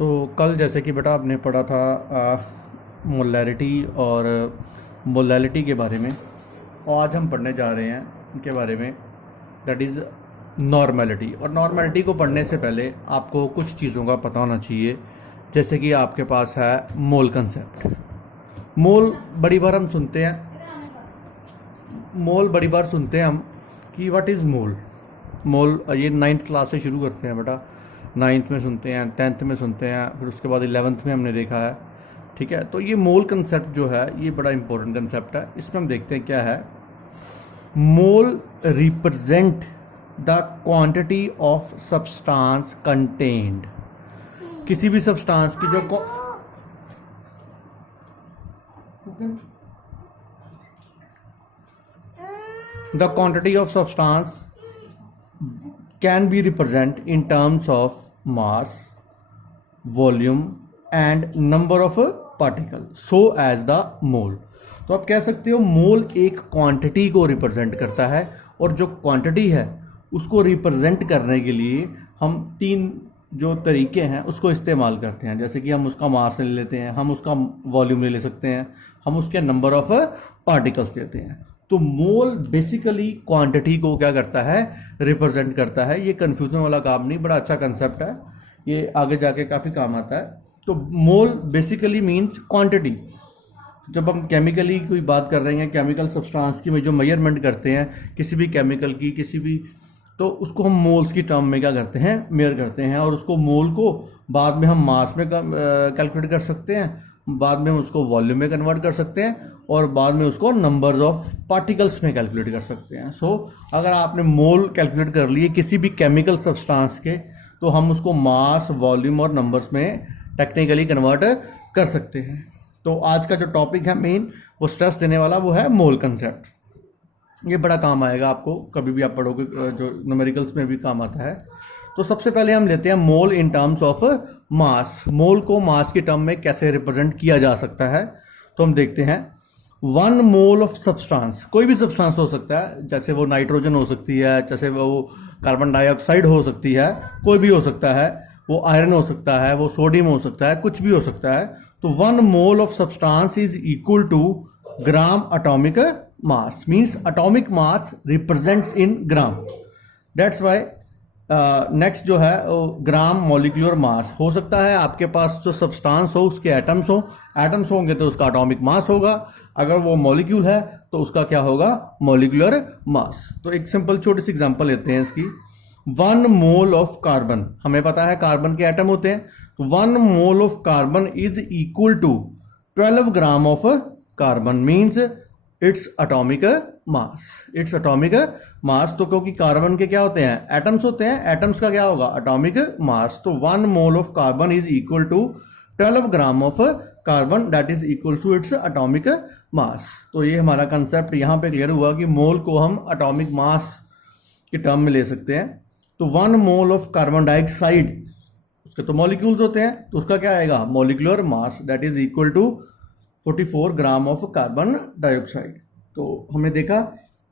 तो कल जैसे कि बेटा आपने पढ़ा था मोलैरिटी और मोलैलिटी के बारे में, और आज हम पढ़ने जा रहे हैं इनके बारे में, दैट इज़ नॉर्मेलिटी। और नॉर्मेलिटी को पढ़ने से पहले आपको कुछ चीज़ों का पता होना चाहिए, जैसे कि आपके पास है मोल कंसेप्ट। मोल बड़ी बार हम सुनते हैं, हम कि व्हाट इज़ मोल। मोल ये 9th क्लास से शुरू करते हैं बेटा, 9th में सुनते हैं, 10th में सुनते हैं, फिर उसके बाद 11th में हमने देखा है। ठीक है, तो ये मोल कंसेप्ट जो है ये बड़ा इंपॉर्टेंट कंसेप्ट है। इसमें हम देखते हैं क्या है। Mole represent the quantity of substance contained. किसी भी सब्सटेंस की जो the quantity of substance can be represented in terms of mass, volume and number of particle so as the mole। तो आप कह सकते हो मोल एक क्वांटिटी को रिप्रेजेंट करता है, और जो क्वांटिटी है उसको रिप्रेजेंट करने के लिए हम तीन जो तरीके हैं उसको इस्तेमाल करते हैं। जैसे कि हम उसका मास ले लेते हैं, हम उसका वॉल्यूम ले सकते हैं, हम उसके नंबर ऑफ पार्टिकल्स देते हैं। तो मोल बेसिकली क्वांटिटी को क्या करता है, रिप्रेजेंट करता है। ये कंफ्यूजन वाला काम नहीं, बड़ा अच्छा कंसेप्ट है, ये आगे जाके काफ़ी काम आता है। तो मोल बेसिकली मींस क्वांटिटी। जब हम केमिकली कोई बात कर रहे हैं, केमिकल सब्सटेंस की जो मेजरमेंट करते हैं किसी भी केमिकल की, किसी भी, तो उसको हम मोल्स की टर्म में क्या करते हैं, मेयर करते हैं। और उसको मोल को बाद में हम मास में कैलकुलेट कर सकते हैं, बाद में हम उसको वॉल्यूम में कन्वर्ट कर सकते हैं, और बाद में उसको नंबर्स ऑफ पार्टिकल्स में कैलकुलेट कर सकते हैं। सो अगर आपने मोल कैलकुलेट कर लिए किसी भी केमिकल सब्सटेंस के, तो हम उसको मास, वॉल्यूम और नंबर्स में टेक्निकली कन्वर्ट कर सकते हैं। तो आज का जो टॉपिक है मेन, वो स्ट्रेस देने वाला, वो है मोल कंसेप्ट। ये बड़ा काम आएगा आपको, कभी भी आप पढ़ोगे, जो न्यूमेरिकल्स में भी काम आता है। तो सबसे पहले हम लेते हैं मोल इन टर्म्स ऑफ मास। मोल को मास की टर्म में कैसे रिप्रेजेंट किया जा सकता है, तो हम देखते हैं 1 मोल ऑफ सब्सटेंस। कोई भी सब्सटेंस हो सकता है, जैसे वो नाइट्रोजन हो सकती है, जैसे वो कार्बन डाइऑक्साइड हो सकती है, कोई भी हो सकता है, वो आयरन हो सकता है, वो सोडियम हो सकता है, कुछ भी हो सकता है। तो 1 mole of substance is equal to gram atomic mass, means atomic mass represents in gram. That's why next जो है ग्राम मॉलिक्यूलर मास। हो सकता है आपके पास जो सब्सटेंस हो उसके एटम्स हो, एटम्स होंगे तो उसका एटॉमिक मास होगा, अगर वो मॉलिक्यूल है तो उसका क्या होगा, मॉलिक्यूलर मास। तो एक सिंपल छोटी सी एग्जांपल लेते हैं इसकी। 1 मोल ऑफ कार्बन, हमें पता है कार्बन के एटम होते हैं, तो 1 mole of carbon is equal to 12 gram of carbon, means its atomic mass. Its atomic mass, तो क्योंकि कार्बन के क्या होते हैं, एटम्स होते हैं, एटम्स का क्या होगा, एटॉमिक मास। तो 1 mole of carbon is equal to 12 gram of carbon, that is equal to its atomic mass. तो ये हमारा कंसेप्ट यहाँ पे क्लियर हुआ कि मोल को हम एटॉमिक मास की टर्म में ले सकते हैं। तो 1 मोल ऑफ कार्बन डाइऑक्साइड, उसके तो मॉलिक्यूल्स होते हैं, तो उसका क्या आएगा, molecular mass, that is equal to 44 gram of carbon dioxide. तो हमने देखा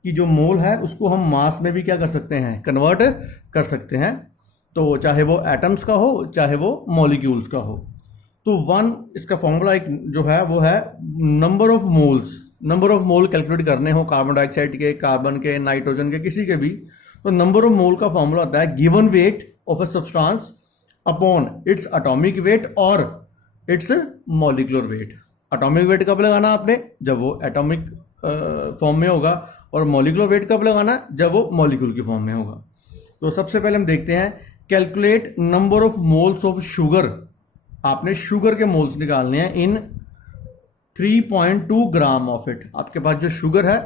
कि जो मोल है उसको हम मास में भी क्या कर सकते हैं, कन्वर्ट कर सकते हैं। तो चाहे वो एटम्स का हो, चाहे वो मॉलिक्यूल्स का हो। तो 1, इसका फॉर्मूला एक जो है वो है number of moles. Number of mole calculate करने हो कार्बन डाइऑक्साइड के, कार्बन के, नाइट्रोजन के, किसी के भी, तो नंबर ऑफ मोल का फॉर्मूला होता है given weight of a substance upon its atomic weight और its molecular weight. Atomic weight कब लगाना आपने, जब वो एटॉमिक फॉर्म में होगा, और मॉलिक्यूलर वेट कब लगाना, जब वो मॉलिक्यूल की फॉर्म में होगा। तो सबसे पहले हम देखते हैं calculate number of moles of sugar. आपने शुगर के मोल्स निकालने हैं इन 3.2 ग्राम ऑफ इट। आपके पास जो शुगर है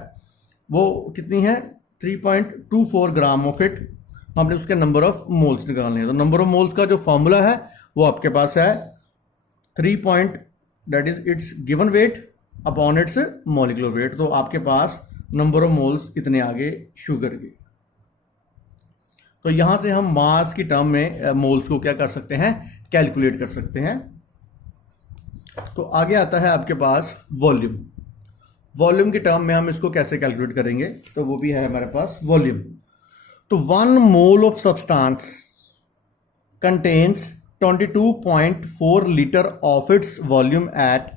वो कितनी है, 3.24 ग्राम ऑफ इट, आपने उसके नंबर ऑफ मोल्स निकालने हैं। तो नंबर ऑफ मोल्स का जो फॉर्मूला है वो आपके पास है 3 that is it's given weight upon its molecular wait. तो आपके पास नंबर ऑफ मोल्स इतने आगे शुगर के। तो यहां से हम मास की टर्म में मोल्स को क्या कर सकते हैं, कैलकुलेट कर सकते हैं। तो आगे आता है आपके पास वॉल्यूम। वॉल्यूम की टर्म में हम इसको कैसे कैलकुलेट करेंगे, तो वो भी है हमारे पास वॉल्यूम। तो 1 mole of substance contains 22.4 litre of its volume at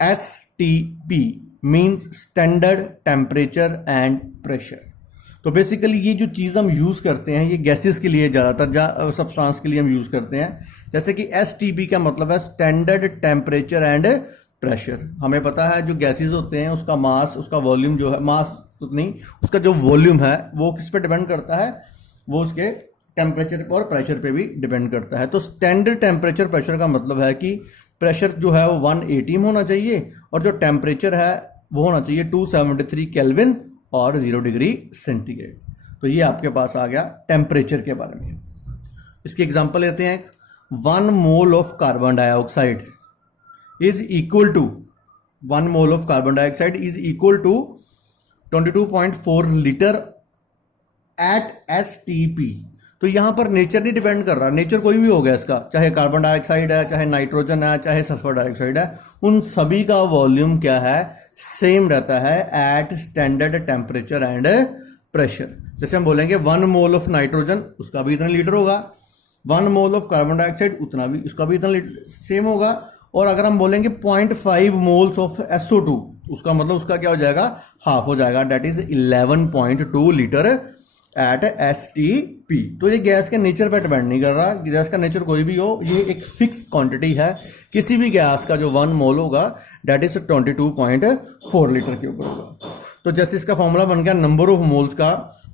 STP means standard temperature and pressure. तो बेसिकली ये जो चीज़ हम यूज़ करते हैं ये गैसेस के लिए ज़्यादातर सब्सटेंस के लिए हम यूज़ करते हैं। जैसे कि STP का मतलब है स्टैंडर्ड टेम्परेचर एंड प्रेशर। हमें पता है जो गैसेस होते हैं उसका मास, उसका वॉल्यूम जो है, मास तो नहीं, उसका जो वॉल्यूम है वो किस पे डिपेंड करता है, वो उसके टेम्परेचर और प्रेशर पे भी डिपेंड करता है। तो स्टैंडर्ड टेम्परेचर प्रेशर का मतलब है कि प्रेशर जो है वो 180 में होना चाहिए और जो टेम्परेचर है वो होना चाहिए 273 केल्विन और 0 डिग्री सेंटीग्रेड। तो ये आपके पास आ गया टेम्परेचर के बारे में। इसकी एग्जांपल लेते हैं। 1 mole of carbon dioxide is equal to 1 mole of carbon dioxide is equal to 22.4 litre at STP। तो यहां पर नेचर नहीं डिपेंड कर रहा, नेचर कोई भी हो गया इसका, चाहे कार्बन डाइऑक्साइड है, चाहे नाइट्रोजन है, चाहे सल्फर डाइऑक्साइड है, उन सभी का वॉल्यूम क्या है, सेम रहता है at standard temperature and pressure. जैसे हम बोलेंगे 1 मोल ऑफ नाइट्रोजन उसका भी इतना लीटर होगा, 1 मोल ऑफ कार्बन डाइऑक्साइड उतना भी, उसका भी इतना लीटर सेम होगा। और अगर हम बोलेंगे 0.5 मोल्स ऑफ SO2 उसका मतलब उसका क्या हो जाएगा, हाफ हो जाएगा, that is 11.2 litre at STP। तो ये गैस के नेचर पर डिपेंड नहीं कर रहा, गैस का नेचर कोई भी हो, ये एक फिक्स क्वांटिटी है। किसी भी गैस का जो 1 मोल होगा डेट इज 22.4 लीटर के ऊपर होगा। तो जैसे इसका फॉर्मूला बन गया नंबर ऑफ मोल्स का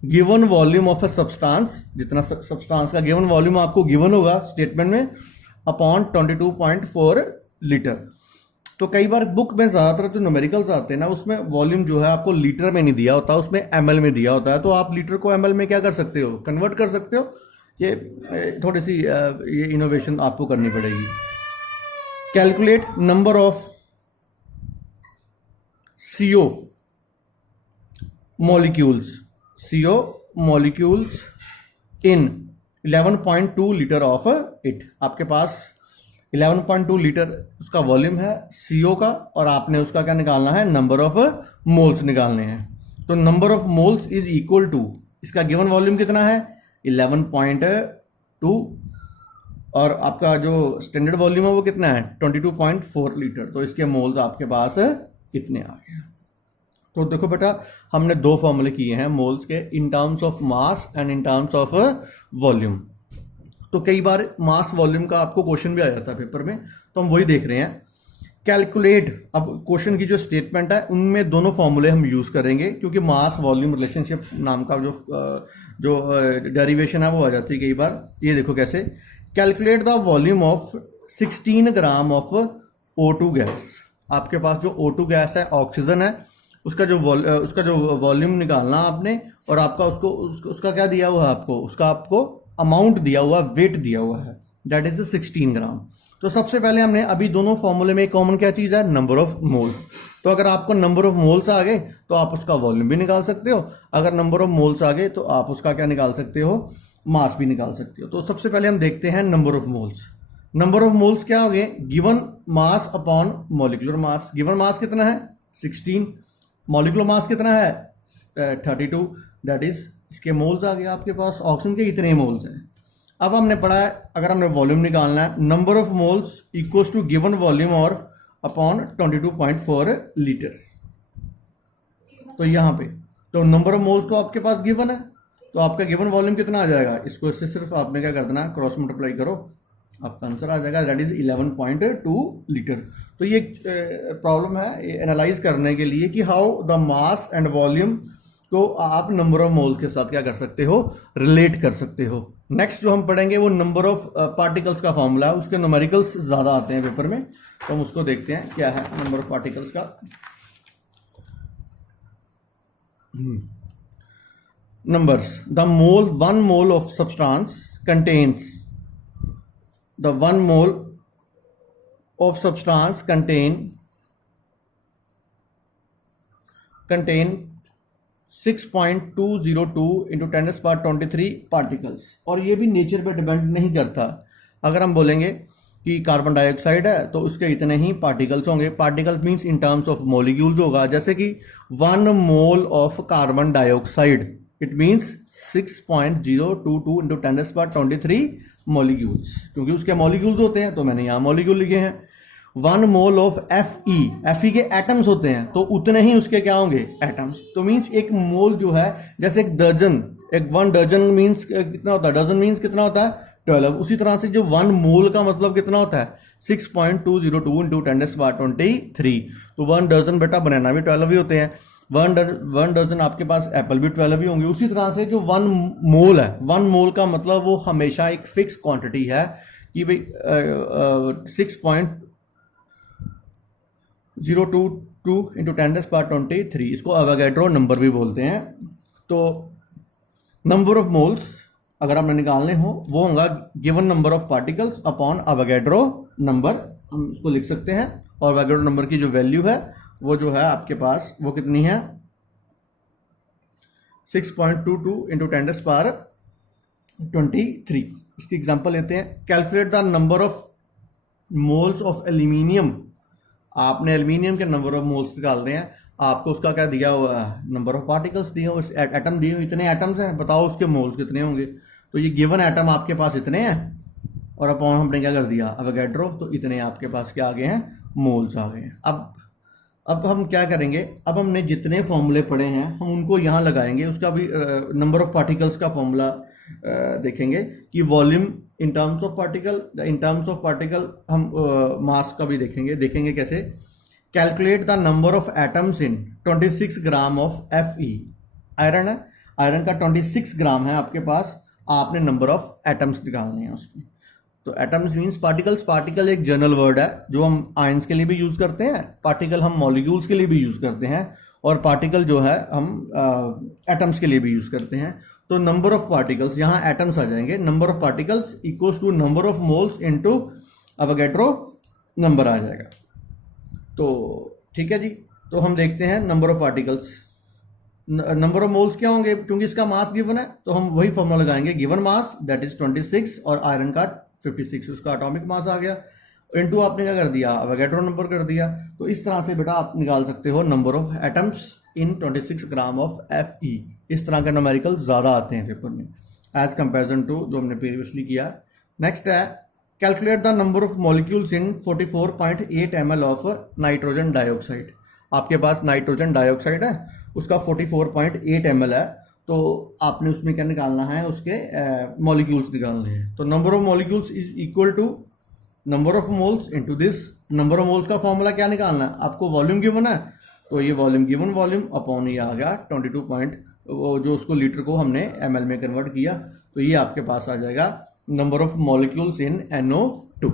given volume of a substance, जितना सब्सटेंस का गिवन वॉल्यूम आपको गिवन होगा स्टेटमेंट में, अपॉन 22.4 लीटर। तो कई बार बुक में ज़्यादातर जो न्यूमेरिकल्स आते हैं ना उसमें वॉल्यूम जो है आपको लीटर में नहीं दिया होता, उसमें ml में दिया होता है। तो आप लीटर को ml में क्या कर सकते हो, कन्वर्ट कर सकते हो। ये थोड़ी सी ये इनोवेशन आपको करनी पड़ेगी। Calculate number of CO molecules in 11.2 litre of it. आपके पास 11.2 लीटर उसका वॉल्यूम है CO का, और आपने उसका क्या निकालना है, नंबर ऑफ मोल्स निकालने हैं। तो number of moles is equal to, इसका गिवन वॉल्यूम कितना है 11.2, और आपका जो स्टैंडर्ड वॉल्यूम है वो कितना है 22.4 लीटर। तो इसके मोल्स आपके पास इतने आ गए। तो देखो बेटा, हमने 2 फॉर्मूले किए हैं मोल्स के, in terms of mass and in terms of volume. तो कई बार मास वॉल्यूम का आपको क्वेश्चन भी आ जाता है पेपर में, तो हम वही देख रहे हैं। कैलकुलेट, अब क्वेश्चन की जो स्टेटमेंट है उनमें दोनों फॉर्मूले हम यूज करेंगे, क्योंकि मास वॉल्यूम रिलेशनशिप नाम का जो डेरिवेशन है वो आ जाती है कई बार। ये देखो कैसे, calculate the volume of 16 gram of O2 gas. आपके पास जो O2 गैस है, ऑक्सीजन है, उसका जो वॉल्यूम निकालना आपने, और आपका उसका क्या दिया हुआ है आपको, उसका आपको अमाउंट दिया हुआ, वेट दिया हुआ है, दैट इज 16 ग्राम। तो सबसे पहले हमने अभी दोनों फॉर्मूले में कॉमन क्या चीज है, नंबर ऑफ मोल्स। तो अगर आपको नंबर ऑफ मोल्स आ गए तो आप उसका वॉल्यूम भी निकाल सकते हो, अगर नंबर ऑफ मोल्स आ गए तो आप उसका क्या निकाल सकते हो, मास भी निकाल सकते हो। तो सबसे पहले हम देखते हैं number of moles. Number of moles क्या हो गए, given mass upon molecular mass. Given mass कितना है 16, मॉलिक्यूलर मास कितना है 32, दैट इज इसके मोल्स आ गया आपके पास। ऑक्सीजन के इतने मोल्स हैं। अब हमने पढ़ा है, अगर हमने वॉल्यूम निकालना है, number of moles equals to given volume और अपॉन 22.4 लीटर। तो यहाँ पे तो नंबर ऑफ मोल्स तो आपके पास गिवन है, तो आपका गिवन वॉल्यूम कितना आ जाएगा, इसको इससे सिर्फ आपने क्या कर देना, क्रॉस मल्टीप्लाई करो, आपका आंसर आ जाएगा, दैट इज 11.2 लीटर। तो ये प्रॉब्लम है एनालाइज करने के लिए कि how the mass and volume को आप नंबर ऑफ मोल्स के साथ क्या कर सकते हो, रिलेट कर सकते हो। नेक्स्ट जो हम पढ़ेंगे वो नंबर ऑफ पार्टिकल्स का फॉर्मूला है, उसके न्यूमेरिकल्स ज्यादा आते हैं पेपर में, तो हम उसको देखते हैं क्या है नंबर ऑफ पार्टिकल्स का। numbers. The mole, 1 mole of substance contains, the 1 mole of substance contain 6.202 into 10⁻23 particles. और ये भी नेचर पे डिपेंड नहीं करता। अगर हम बोलेंगे कि कार्बन डाइऑक्साइड है तो उसके इतने ही पार्टिकल्स होंगे। Particles means in terms of molecules होगा। जैसे कि 1 mole of carbon dioxide it means 6.022 into 10⁻23 molecules, क्योंकि उसके मॉलिक्यूल्स होते हैं तो मैंने यहाँ मॉलिक्यूल लिखे हैं। 1 मोल ऑफ Fe के एटम्स होते हैं तो उतने ही उसके क्या होंगे, एटम्स। तो मीन्स एक मोल जो है, जैसे एक डजन, एक 1 डजन मीन्स कितना होता है, डजन मीन्स कितना होता है 12। उसी तरह से जो 1 मोल का मतलब कितना होता है 6.202 इंटू 10⁻23। तो 1 डजन बेटा बनाना भी 12 ही होते हैं, 1 डजन आपके पास एप्पल भी 12 ही होंगे। उसी तरह से जो 1 मोल है, 1 मोल का मतलब वो हमेशा एक फिक्स क्वांटिटी है कि भाई 6.022 इंटू 10⁻23, इसको अवोगाड्रो नंबर भी बोलते हैं। तो नंबर ऑफ मोल्स अगर आपने निकालने हो वो होगा given number of particles upon Avogadro number, हम इसको लिख सकते हैं। और अवोगाड्रो नंबर की जो वैल्यू है वो जो है आपके पास वो कितनी है 6.22 इंटू 10⁻23। इसकी एग्जांपल लेते हैं। Calculate the number of moles of aluminium. आपने एल्यूमिनियम के नंबर ऑफ मोल्स निकालने हैं, आपको उसका क्या दिया हुआ है, नंबर ऑफ पार्टिकल्स दिए हुए, एटम दिए हुए, इतने एटम्स हैं, बताओ उसके मोल्स कितने होंगे। तो ये गिवन एटम आपके पास इतने हैं और अपॉन हमने क्या कर दिया अवोगाड्रो, तो इतने आपके पास क्या आ गए हैं, मोल्स आ गए हैं। अब हम क्या करेंगे, अब हमने जितने फॉर्मूले पढ़े हैं हम उनको यहाँ लगाएंगे, उसका भी नंबर ऑफ पार्टिकल्स का फॉर्मूला देखेंगे कि volume in terms of particle, in terms of particle हम मास का भी देखेंगे कैसे। Calculate the number of atoms in 26 gram of Fe। Iron है, आयरन का 26 ग्राम है आपके पास, आपने नंबर ऑफ एटम्स निकालने हैं उसमें। तो एटम्स मीन्स पार्टिकल्स, पार्टिकल एक जनरल वर्ड है जो हम आयंस के लिए भी यूज करते हैं, पार्टिकल हम मॉलिक्यूल्स के लिए भी यूज करते हैं, और पार्टिकल जो है हम एटम्स के लिए भी यूज करते हैं। तो नंबर ऑफ पार्टिकल्स, यहाँ एटम्स आ जाएंगे, number of particles equals to number of moles into Avogadro number आ जाएगा। तो ठीक है जी, तो हम देखते हैं number of particles, number of moles क्या होंगे, क्योंकि इसका मास गिवन है तो हम वही फॉर्मूला लगाएंगे, गिवन मास दैट इज 26 और आयरन का 56, उसका एटॉमिक मास आ गया, इनटू आपने क्या कर दिया अवोगाड्रो नंबर कर दिया। तो इस तरह से बेटा आप निकाल सकते हो number of atoms in 26 gram of Fe। इस तरह के न्यूमेरिकल ज़्यादा आते हैं पेपर में एज कंपेरिजन टू जो हमने प्रीवियसली किया। नेक्स्ट है calculate the number of molecules in 44.8 ml of nitrogen dioxide. आपके पास नाइट्रोजन डाइऑक्साइड है, उसका 44.8 ml है, तो आपने उसमें क्या निकालना है, उसके मॉलिक्यूल्स निकालने हैं। तो number of molecules is equal to number of moles into this, number of moles का फॉर्मूला क्या निकालना है, आपको वॉल्यूम गिवन है तो ये वॉल्यूम गिवन वॉल्यूम अपॉन ये आ गया 22 वो जो उसको लीटर को हमने ml में कन्वर्ट किया, तो ये आपके पास आ जाएगा number of molecules in NO2।